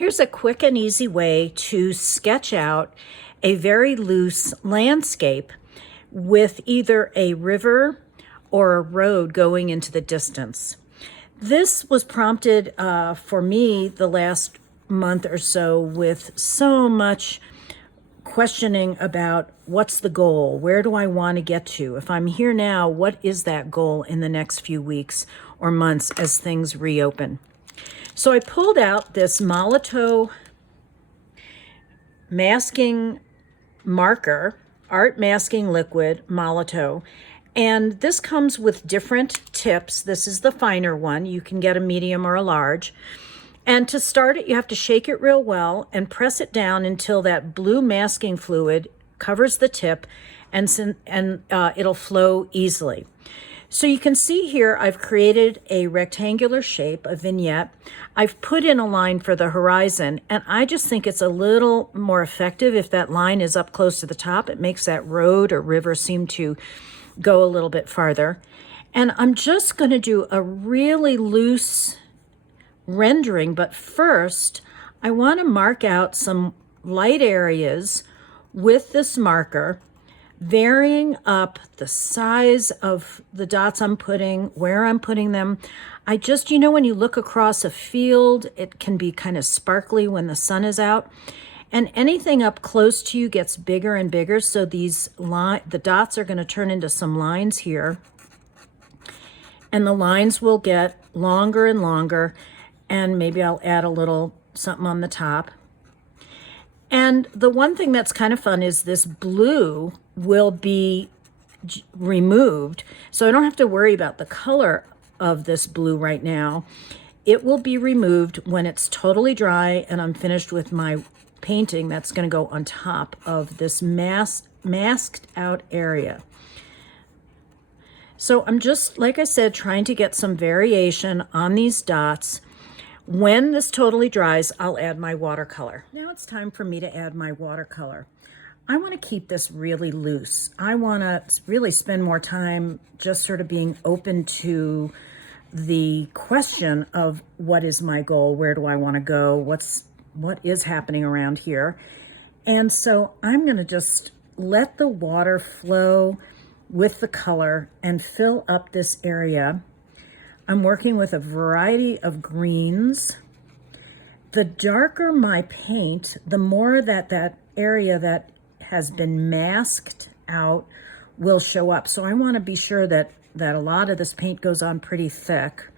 Here's a quick and easy way to sketch out a very loose landscape with either a river or a road going into the distance. This was prompted for me the last month or so with so much questioning about what's the goal? Where do I want to get to? If I'm here now, what is that goal in the next few weeks or months as things reopen? So I pulled out this Molotow masking marker, art masking liquid, Molotow. And this comes with different tips. This is the finer one. You can get a medium or a large. And to start it, you have to shake it real well and press it down until that blue masking fluid covers the tip and it'll flow easily. So you can see here, I've created a rectangular shape, a vignette. I've put in a line for the horizon, and I just think it's a little more effective if that line is up close to the top. It makes that road or river seem to go a little bit farther. And I'm just going to do a really loose rendering, but first I want to mark out some light areas with this marker, varying up the size of the dots I'm putting, where I'm putting them. I just, when you look across a field, it can be kind of sparkly when the sun is out. And anything up close to you gets bigger and bigger. So the dots are going to turn into some lines here. And the lines will get longer and longer. And maybe I'll add a little something on the top. And the one thing that's kind of fun is this blue will be removed. So I don't have to worry about the color of this blue right now. It will be removed when it's totally dry and I'm finished with my painting that's going to go on top of this masked out area. So I'm just, like I said, trying to get some variation on these dots. When this totally dries, I'll add my watercolor. Now it's time for me to add my watercolor. I want to keep this really loose. I want to really spend more time just sort of being open to the question of what is my goal? Where do I want to go? What is happening around here? And so I'm going to just let the water flow with the color and fill up this area. I'm working with a variety of greens. The darker my paint, the more that area that has been masked out will show up. So I want to be sure that a lot of this paint goes on pretty thick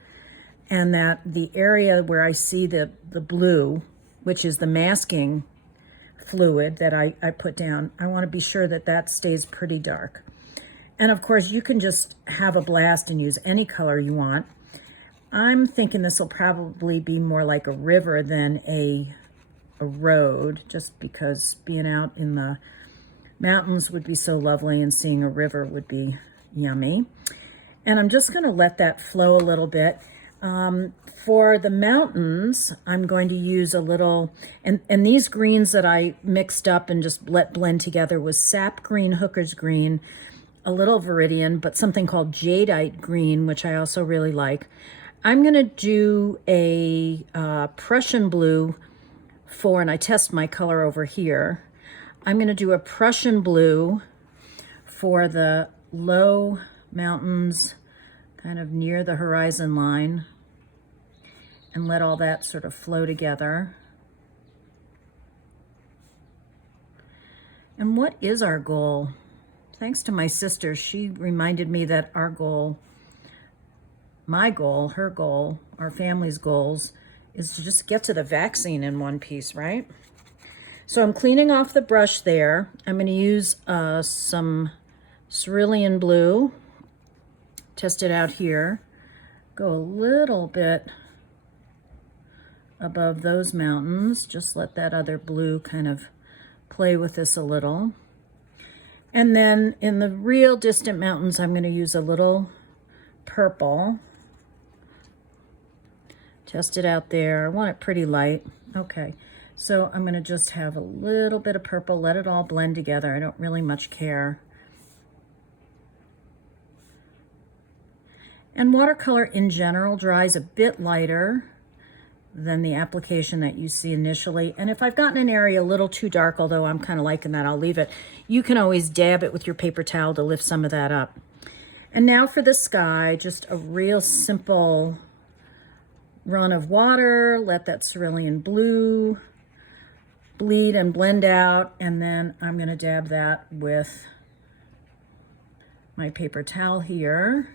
and that the area where I see the blue, which is the masking fluid that I put down, I want to be sure that stays pretty dark. And of course, you can just have a blast and use any color you want. I'm thinking this will probably be more like a river than a road, just because being out in the mountains would be so lovely and seeing a river would be yummy. And I'm just going to let that flow a little bit. For the mountains, I'm going to use a little, and these greens that I mixed up and just let blend together was sap green, hooker's green, a little viridian, but something called jadeite green, which I also really like. I'm going to do a Prussian blue and I test my color over here. I'm going to do a Prussian blue for the low mountains, kind of near the horizon line, and let all that sort of flow together. And what is our goal? Thanks to my sister, she reminded me that our goal, my goal, her goal, our family's goals, is to just get to the vaccine in one piece, right? So I'm cleaning off the brush there. I'm going to use some cerulean blue, test it out here, go a little bit above those mountains, just let that other blue kind of play with this a little. And then in the real distant mountains, I'm going to use a little purple. Test it out there. I want it pretty light. Okay, so I'm going to just have a little bit of purple, let it all blend together. I don't really much care. And watercolor in general dries a bit lighter than the application that you see initially. And if I've gotten an area a little too dark, although I'm kind of liking that, I'll leave it. You can always dab it with your paper towel to lift some of that up. And now for the sky, just a real simple run of water. Let that cerulean blue bleed and blend out. And then I'm going to dab that with my paper towel here,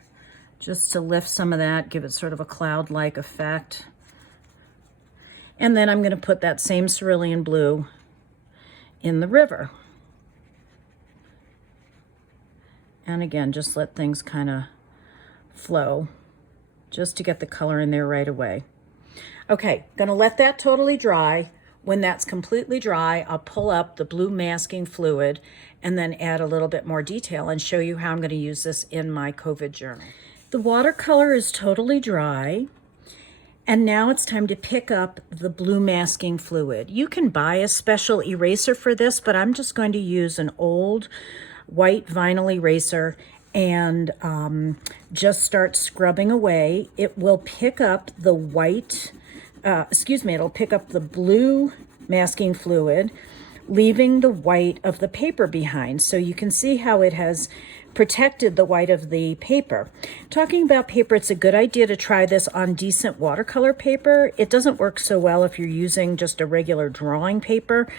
just to lift some of that, give it sort of a cloud-like effect. And then I'm going to put that same cerulean blue in the river. And again, just let things kind of flow, just to get the color in there right away. Okay, going to let that totally dry. When that's completely dry, I'll pull up the blue masking fluid and then add a little bit more detail and show you how I'm going to use this in my COVID journal. The watercolor is totally dry. And now it's time to pick up the blue masking fluid. You can buy a special eraser for this, but I'm just going to use an old white vinyl eraser and just start scrubbing away. It will pick up the it'll pick up the blue masking fluid, leaving the white of the paper behind. So you can see how it has protected the white of the paper. Talking about paper, it's a good idea to try this on decent watercolor paper. It doesn't work so well if you're using just a regular drawing paper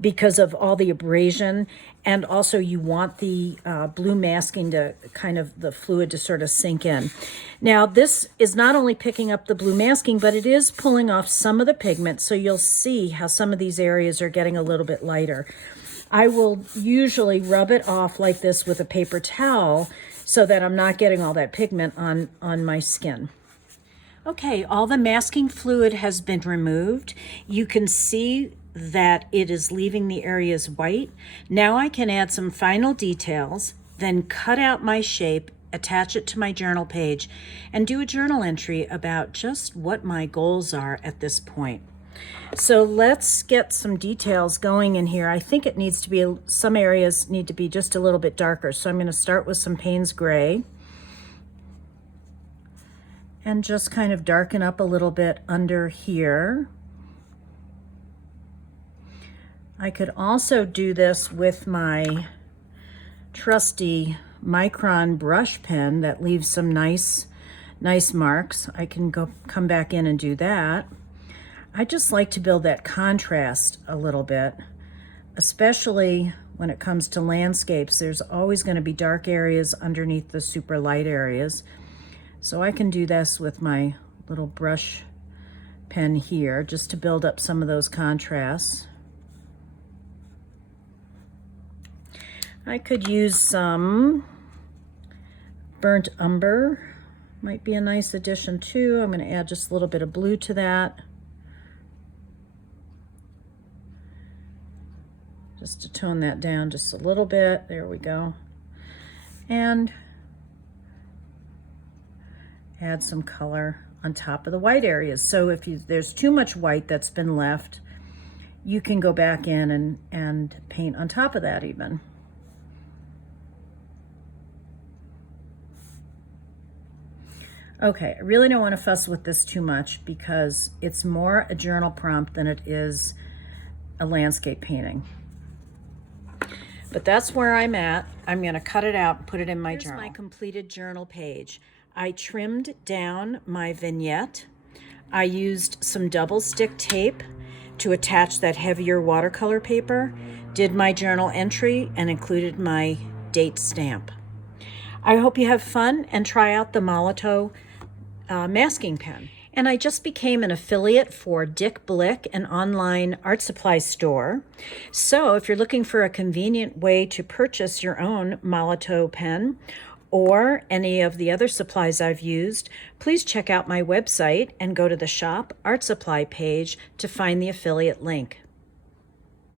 because of all the abrasion, and also you want the blue masking to the fluid to sort of sink in. Now this is not only picking up the blue masking, but it is pulling off some of the pigment, so you'll see how some of these areas are getting a little bit lighter. I will usually rub it off like this with a paper towel so that I'm not getting all that pigment on my skin. Okay, all the masking fluid has been removed. You can see that it is leaving the areas white. Now I can add some final details, then cut out my shape, attach it to my journal page, and do a journal entry about just what my goals are at this point. So let's get some details going in here. I think it needs to be, some areas need to be just a little bit darker. So I'm going to start with some Payne's Gray and just kind of darken up a little bit under here. I could also do this with my trusty Micron brush pen that leaves some nice marks. I can come back in and do that. I just like to build that contrast a little bit, especially when it comes to landscapes. There's always going to be dark areas underneath the super light areas. So I can do this with my little brush pen here just to build up some of those contrasts. I could use some burnt umber, might be a nice addition too. I'm going to add just a little bit of blue to that, just to tone that down just a little bit. There we go. And add some color on top of the white areas. So if there's too much white that's been left, you can go back in and paint on top of that even. Okay, I really don't want to fuss with this too much because it's more a journal prompt than it is a landscape painting. But that's where I'm at. I'm going to cut it out and put it in my journal. Here's my completed journal page. I trimmed down my vignette. I used some double stick tape to attach that heavier watercolor paper, did my journal entry, and included my date stamp. I hope you have fun and try out the Molotow masking pen. And I just became an affiliate for Dick Blick, an online art supply store. So if you're looking for a convenient way to purchase your own Molotow pen or any of the other supplies I've used, please check out my website and go to the Shop Art Supply page to find the affiliate link.